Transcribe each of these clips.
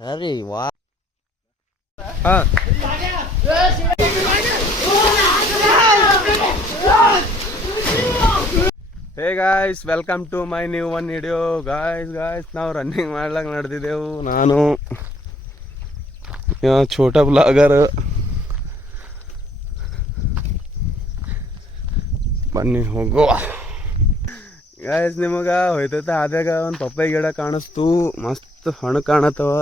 अरे वाह हाँ hey guys welcome to my new one video guys ನಾವು ರನ್ನಿಂಗ್ ಮಾಡ್ಲಾಕ ನಡೆದಿದ್ದೆವು ನಾನು ಛೋಟ ಬ್ಲಾಗರ್ ಬನ್ನಿ ಹೋಗುವ ಗಾಯ್ಸ್ ನಿಮಗೆ ಹೋಯ್ತೈತೆ ಆದ್ಯಾಗ ಒಂದು ಪಪ್ಪಾಯಿ ಗಿಡ ಕಾಣಿಸ್ತು ಮಸ್ತ್ ಹಣ್ಣು ಕಾಣತ್ತವ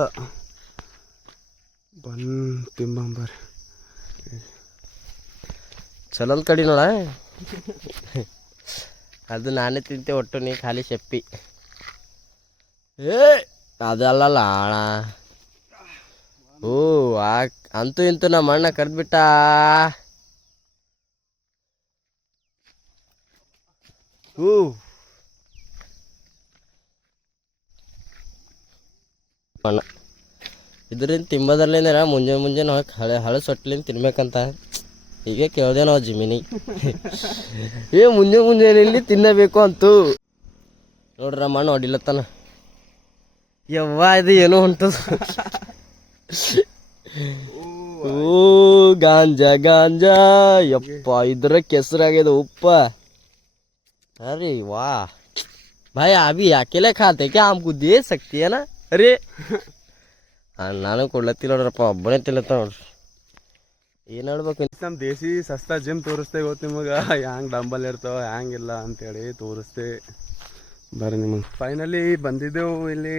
ಬಂದು ತಿಂಬಂಬರ್ರಿ ಚಲೋಲ್ ಕಡಿ ನೋಡ ಅದು ನಾನೇ ತಿಂತೆ ಒಟ್ಟು ನೀ ಖಾಲಿ ಶೆಪ್ಪಿ ಏ ಅದಲ್ಲಲ್ಲ ಅಣ್ಣ ಓ ಅಂತೂ ಇಂತೂ ನಮ್ಮ ಅಣ್ಣ ಕರೆದ್ಬಿಟ್ಟ ಅಣ್ಣ ಇದರಿಂದ ತಿಂಬೋದ್ರಲ್ಲಿಂದ ಮುಂಜಾನೆ ಹೋಗಿ ಹಳೆ ಸೊಟ್ಲಿಂದ ತಿನ್ಬೇಕಂತ ಹೀಗೆ ಕೇಳ್ದೆ ನಾವು ಜಿಮಿನಿ ಏ ಮುಂಜಾನೆ ತಿನ್ನಬೇಕು ಅಂತೂ ನೋಡ್ರಿ ನಮ್ಮ ಅಣ್ಣ ಹೊಡಿಲತ್ತಾನ ಯವ್ವ ಇದು ಏನೋ ಹೊಂಟದ ಓ ಗಾಂಜಾ ಯಪ್ಪ ಇದ್ರ ಕೆಸರಾಗ್ಯದ ಉಪ್ಪ अरे वाह भाई अभी अकेले खाते क्या हमको दे सकती है ना अरे ನಾನು ಕೊಡ್ಲತ್ತಿಲ್ಲ ನೋಡ್ರಪ್ಪ ಒಬ್ಬನೇ ತಿನ್ನತ್ತ ನೋಡ್ರಿ ಏನು ಹೇಳ್ಬೇಕು ನಮ್ಮ ದೇಸಿ ಸಸ್ತಾ ಜಿಮ್ ತೋರಿಸ್ತೇ ಗೊತ್ತು ನಿಮಗೆ ಹ್ಯಾಂಗೆ ಡಂಬಲ್ ಇರ್ತಾವ ಹ್ಯಾಂಗಿಲ್ಲ ಅಂತೇಳಿ ತೋರಿಸ್ತೆ ಬರ್ರಿ ನಿಮಗೆ ಫೈನಲಿ ಬಂದಿದ್ದೆವು ಇಲ್ಲಿ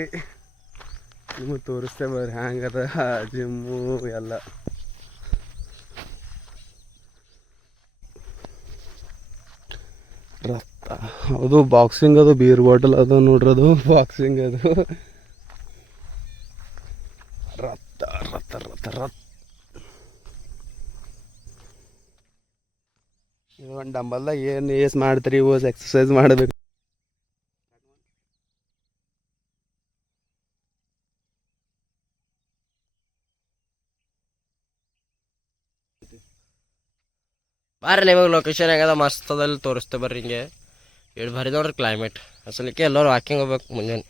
ನಿಮಗೆ ತೋರಿಸ್ತೆ ಬರ್ರಿ ಹ್ಯಾಂಗದ ಜಿಮ್ಮು ಎಲ್ಲ ರತ್ತ ಅದು ಬಾಕ್ಸಿಂಗ್ ಅದು ಬೀರ್ ಬಾಟಲ್ ಅದು ನೋಡ್ರಿ ಅದು ಬಾಕ್ಸಿಂಗ್ ಅದು ರತ್ತ ರತ್ತ ರತ್ತ ರತ್ತ ಒಂದು ಡಂಬಲ್ದಾಗ ಏನು ಏಸ್ ಮಾಡ್ತೀರಿ ಓಸ್ ಎಕ್ಸಸೈಸ್ ಮಾಡಬೇಕು ಬರ್ರಿ ನಿಮಗೆ ಲೊಕೇಶನ್ ಹೆಂಗದ ಮಸ್ತದಲ್ಲಿ ತೋರಿಸ್ತೆ ಬರ್ರಿ ಹಿಂಗೆ ಎಷ್ಟು ಭಾರಿ ನೋಡ್ರಿ ಕ್ಲೈಮೇಟ್ ಅಸಲಿಕ್ಕೆ ಎಲ್ಲರೂ ವಾಕಿಂಗ್ ಹೋಗ್ಬೇಕು ಮುಂಜಾನೆ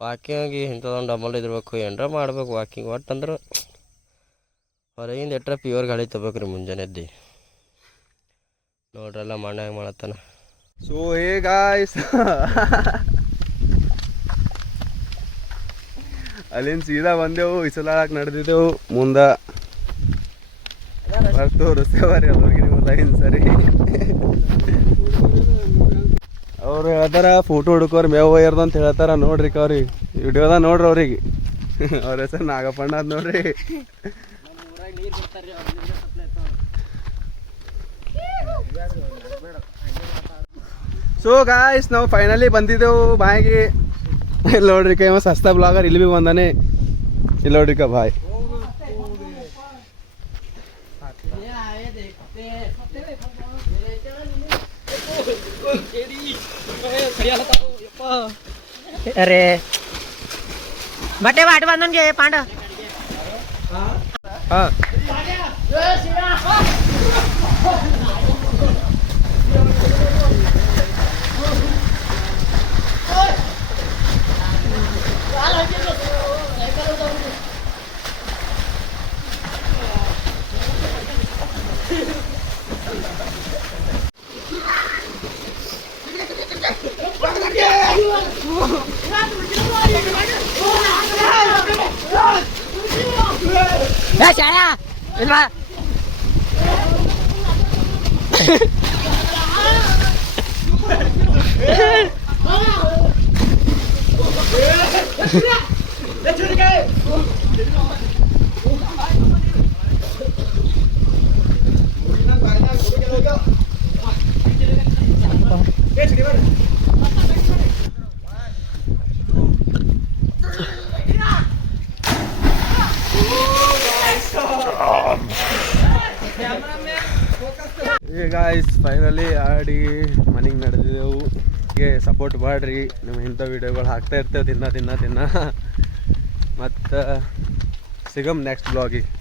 ವಾಕಿಂಗ್ ಹೋಗಿ ಇಂಥದೊಂದು ಡಬಲ್ ಇದಿರ್ಬೇಕು ಏನರ ಮಾಡ್ಬೇಕು ವಾಕಿಂಗ್ ಒಟ್ಟು ಅಂದ್ರೆ ಹೊರಗಿಂದ ಎಟ್ರ ಪ್ಯೂರ್ ಗಾಳಿ ತೊಗೋಬೇಕು ರೀ ಮುಂಜಾನೆ ಎದ್ದು ನೋಡ್ರಲ್ಲ ಮಣ್ಣಾಗ ಮಾಡತ್ತಾನ ಸೊ ಹೇ ಗಾಯ್ಸ್ ಅಲ್ಲಿಂದ ಸೀದಾ ಬಂದೆವು ಇಸಲಾಕ್ ನಡೆದಿದ್ದೆವು ಮುಂದೆ ತೋರಿಸ್ತೇವ್ರಿ ಎಲ್ಲರಿಗೆ ನೀವು ಲೈನ್ ಸರಿ ಅವ್ರು ಹೇಳ್ತಾರ ಫೋಟೋ ಹುಡುಕೋರು ಮೇವು ಒಯ್ಯರ್ದು ಅಂತ ಹೇಳ್ತಾರ ನೋಡ್ರಿ ಅವ್ರಿಗೆ ವಿಡಿಯೋದಾಗ ನೋಡ್ರಿ ಅವ್ರಿಗೆ ಅವ್ರ ಹೆಸರು ನಾಗಪ್ಪಣ್ಣ ಅದ್ ನೋಡ್ರಿ ಸೊ ಗಾಯ್ಸ್ ನಾವು ಫೈನಲಿ ಬಂದಿದ್ದೆವು ಬಾಯಿಗೆ ಇಲ್ಲಿ ನೋಡ್ರಿ ಇವ ಸಸ್ತಾ ಬ್ಲಾಗರ್ ಇಲ್ಲಿ ಭೀ ಬಂದಾನೆ ಇಲ್ಲಿ ನೋಡ್ರಿ ಬಾಯ್ अरे बटे वाट बांधून घे पांड हां शाळा ಗಾಯ್ಸ್ ಫೈನಲಿ ಆಡಿ ಮನೆಗೆ ನಡೆದಿದ್ದೆವು ಹೀಗೆ ಸಪೋರ್ಟ್ ಮಾಡಿರಿ ನಿಮ್ಮ ಇಂಥ ವೀಡಿಯೋಗಳು ಹಾಕ್ತಾ ಇರ್ತೇವೆ ದಿನ ಮತ್ತು ಸಿಗಮ್ ನೆಕ್ಸ್ಟ್ ಬ್ಲಾಗಿಗೆ